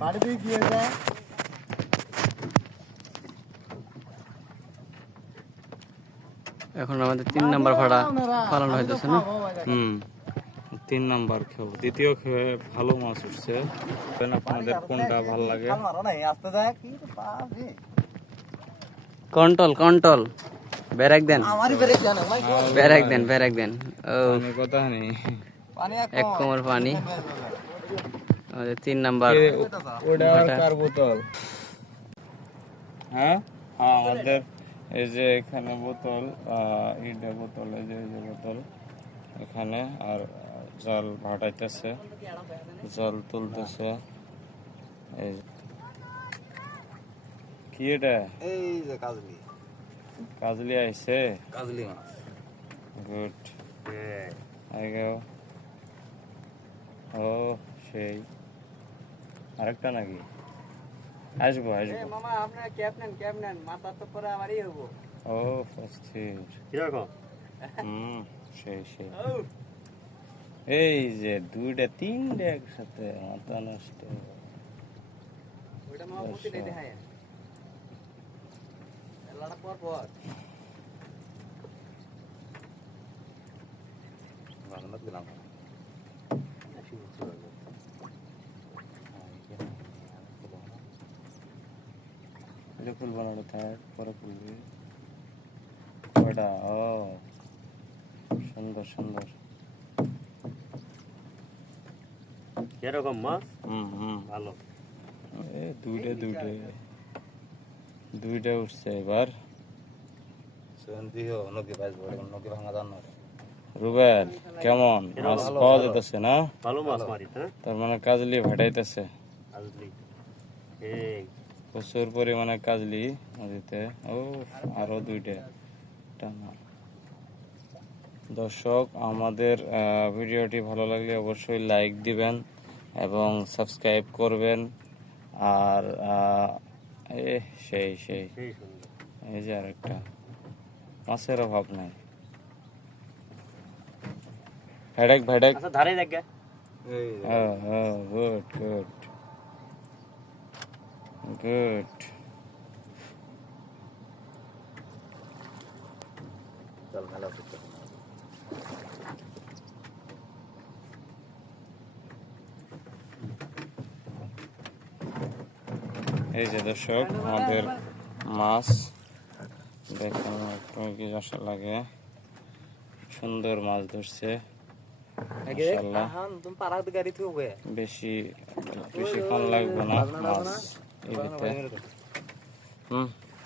বাড়িতে গিয়ে যা। এখন আমাদের 3 নাম্বার ভাড়া পালন হইতেছে না। 3 নাম্বার খেব, দ্বিতীয় খেয়ে ভালো মাছ উঠছে। আপনাদের কোনটা ভালো লাগে? কন্ট্রোল কন্ট্রোল ব্যারেক দেন, ব্যারেক দেন। ও কথা নেই, এক কোমর পানি। আমাদের 3 নাম্বার ওটা কার বোতল? হ্যাঁ হ্যাঁ, আমাদের এই যে এখানে বোতল, এইটা বোতল, এই যে বোতল এখানে। আর জল ভাটাইতেছে, জল তুলতেছে। এই কি এটা? এই যে কাজলি, কাজলি আইছে, কাজলি মাছ। গুড। ও সেই আরেকটা নাকি? আসবো আসবো। মামা আপনারা ক্যাপ নেন, মাথা তো পরে আমারই হবো। ও অস্থির, সেই সেই। এই যে দুইটা তিনটা একসাথে, মাথা নষ্ট। ওইটা মামা মুতি দেই দেখায় লাড়া পর বাংলা দিলাম। এটা খুলবো না, থাক পরে খুলবি। ওটা ও সুন্দর সুন্দর। এরকম মাছ ভালো। দুইটা উঠছে এবার। রুবেল কেমন মাছ পাওয়া যেতেছে না? ভালো মাছ মারি, তার মানে কাজলি ভাটাইতেছে, প্রচুর পরিমাণে কাজলি নদীতে। ও আরো দুইটা টানা। দর্শক, আমাদের ভিডিওটি ভালো লাগলে অবশ্যই লাইক দিবেন এবং সাবস্ক্রাইব করবেন। আর সেই সেই এই যে আরেকটা, মাছের অভাব নাই। ভেড়েক ধারে দেখ। Good good good. এই যে দর্শক, আমাদের মাছ দেখুন, একটু কি আশা লাগে। সুন্দর মাছ ধরছে মাশাআল্লাহ। বেশিক্ষণ লাগবে না মাছ এদিকে।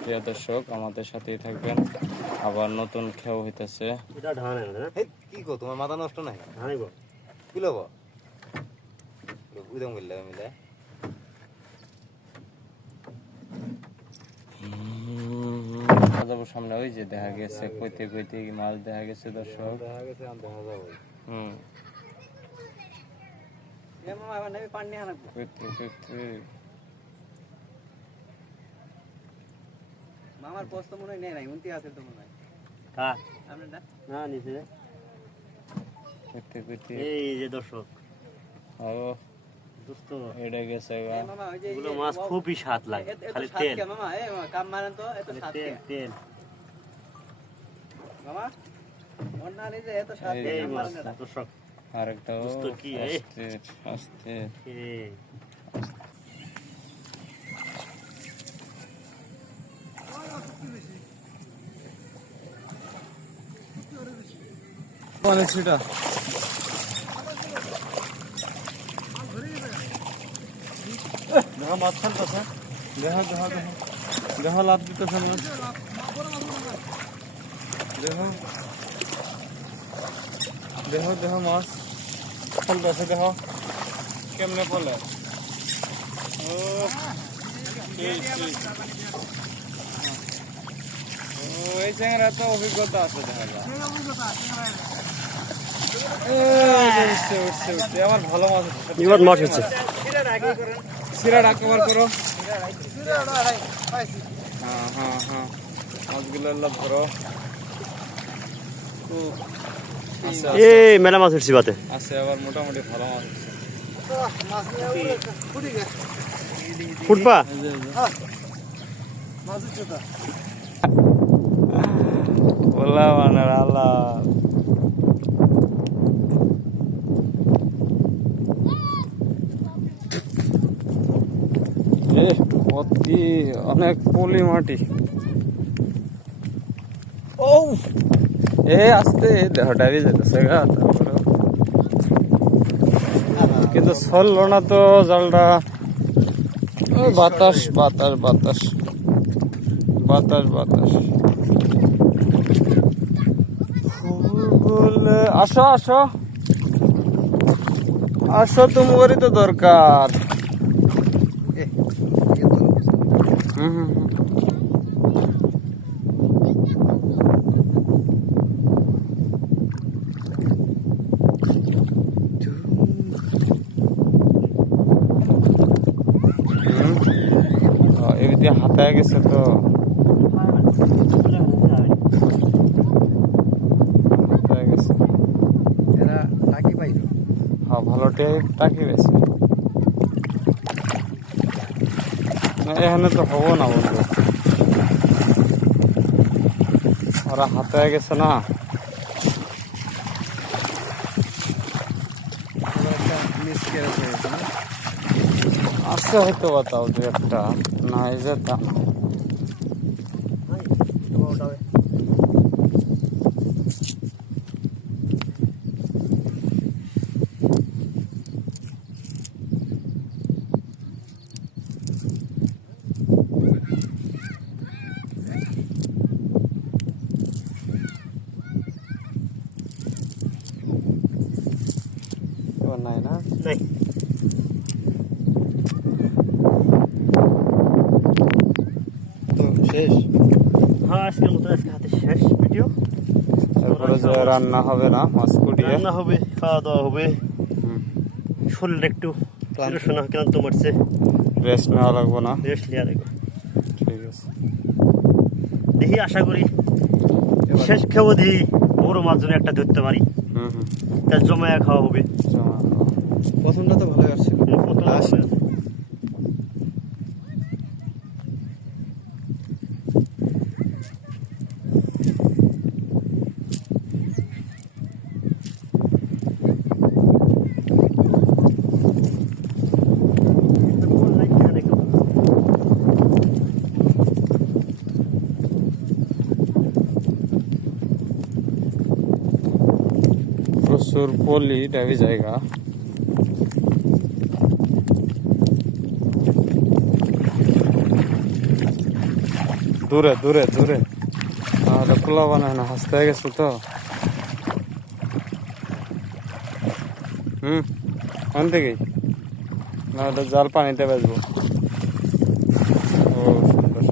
প্রিয় দর্শক, আমাদের সাথেই থাকবেন। আবার নতুন খেও হইতেছে। কি গো, তোমার মাথা নষ্ট নাই? কি লব উদম মিলে মিলে। যাবো সামনে, ওই যে দেখা গেছে কইতে কইতে মাছ দেখা গেছে দর্শক। দেখা গেছে, দেখা যাবো। মামার পোস্ত মনে হয় নেই নাই, উনতি আছে তো মনে হয়। না নিচে এই যে দর্শক, এটা গেছে মাছ খুবই স্বাদ লাগে, খালি তেল। মামা কাম মারেন তো এত স্বাদ তেল মামা অন্যা নেই যে এত স্বাদ। এই মাছ দর্শক, আরেকটা কি আস্তে আস্তে। অনেক ছিটা দেখা মাছ ফেলতেছে, দেখা দেখা দেখা দেখা লাভ দিতেছে মাছ, দেখো দেখো দেখো মাছ ফেলতেছে, দেখো কেমনে ফলে। ও এই চ্যাংরা তো অভিজ্ঞতা আছে, দেখা যায়। আমার ভালো মাছ মাছ হচ্ছে। সিরাটা কভার করো। হ্যাঁ হ্যাঁ হ্যাঁ, মাছগুলো ধরো। এই মেলা মাছ উঠছি বাতে আছে, আবার মোটামুটি ভালো মাছ হচ্ছে। ফুটবা বললাম মানে আল্লাহ অতি অনেক পলি মাটি ও এ আসতে দেহটা যেতেছে গা তারপরে কিন্তু চললো না তো জালটা ওই বাতাস বাতাস বাতাস বাতাস বাতাস আসো আসো আসো তোমারই তো দরকার হুম এদিকে হাতায় গেছে তো হাতায় গেছে এরা টাকি পাইল হ্যাঁ ভালো টাকি গেছে না এখানে তো হবো না বন্ধু ওরা হাতায় গেছে না আসছে হয়তো বাতাও দু একটা না এই যে তা না নাই না নাই তো শেষ হ্যাঁ আজকের মতো আজকে হাতে শেষ ভিডিও তারপরে যে রান্না হবে না মাছ কুটিয়ে রান্না হবে খাওয়া দাওয়া হবে শরীর একটু শোনা ক্লান্ত মারছে রেস্ট নেওয়া লাগবো না রেস্ট লিয়া দেখো ঠিক আছে দেখি আশা করি শেষ খাবো দেখি বড় মাছ জন্য একটা ধরতে পারি হুম হুম তার জমায়া খাওয়া হবে জমা প্রথমটা তো ভালোই আসছিল প্রথম আসে। প্রচুর পলি ডাবি জায়গা দূরে দূরে দূরে নাহলে খোলা বানায় না হাসতে গেছে তো ওখান থেকেই নাহলে জাল পানিতে বেচবো ও সুন্দর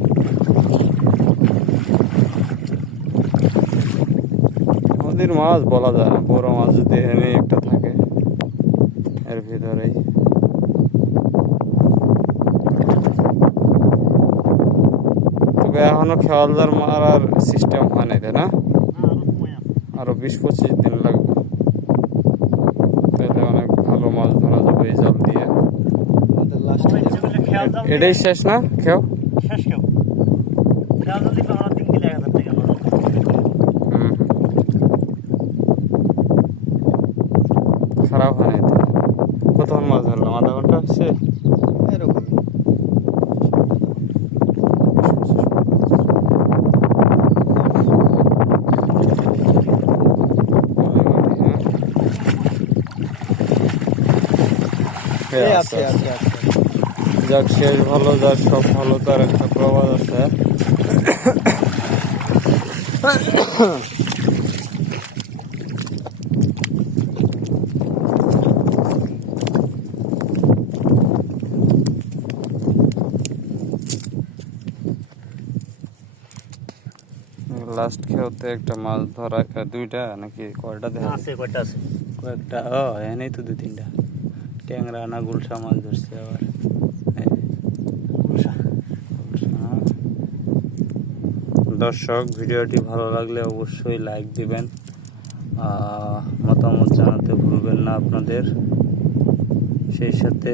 নদীর মাছ বলা যায় না বড় মাছ যদি এখানে একটা থাকে এর ভিতরেই তবে এখনো খেয়ালদার মারার সিস্টেম হয় নাই তাই না আরো 20-25 দিন লাগবে তাহলে অনেক ভালো মাছ ধরা যাবে এই জাল দিয়ে এটাই শেষ না খেও শেষ কেউ খেয়াল যদি আমরা 3 কিলো 1000 টাকা খারাপ হয় নাই তো কতক্ষণ মাছ ধরলাম আধা ঘন্টা হচ্ছে এরকম আছে আছে আছে যাক শেষ ভালো যাক সব ভালো তার একটা প্রবাদ আছে লাস্ট খেতে একটা মাছ ধরা দুইটা নাকি কয়টা দেখা আছে কয়টা আছে কয়েকটা ও এনেই তো 2-3টা ট্যাংরা না গুলশা মাছ ধরছে আবার দর্শক ভিডিওটি ভালো লাগলে অবশ্যই লাইক দিবেন মতামত জানাতে ভুলবেন না আপনাদের সেই সাথে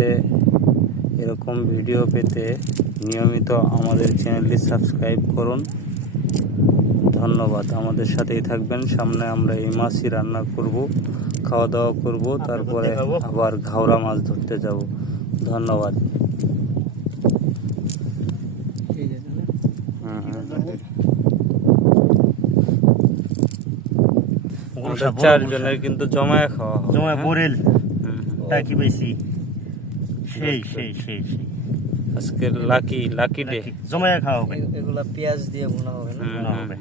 এরকম ভিডিও পেতে নিয়মিত আমাদের চ্যানেলটি সাবস্ক্রাইব করুন। ধন্যবাদ, আমাদের সাথেই থাকবেন। সামনে আমরা এই মাছই রান্না করব, খাওয়া দাওয়া করব, তারপরে আবার ঘাওড়া মাছ ধরতে যাব। ধন্যবাদ। আমাদের 4 জনের কিন্তু জমায়ে খাওয়া হবে। জমায় বরেল টাকি বেশি সেই সেই সেই সেই আজকে লাকি ডে। জমায় খাওয়া হবে। এগুলা পেঁয়াজ দিয়ে ভুনা হবে না? ভুনা হবে।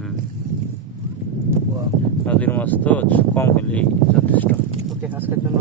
নদীর মাছ তো কম হলেই যথেষ্ট। ওকে, আজকের জন্য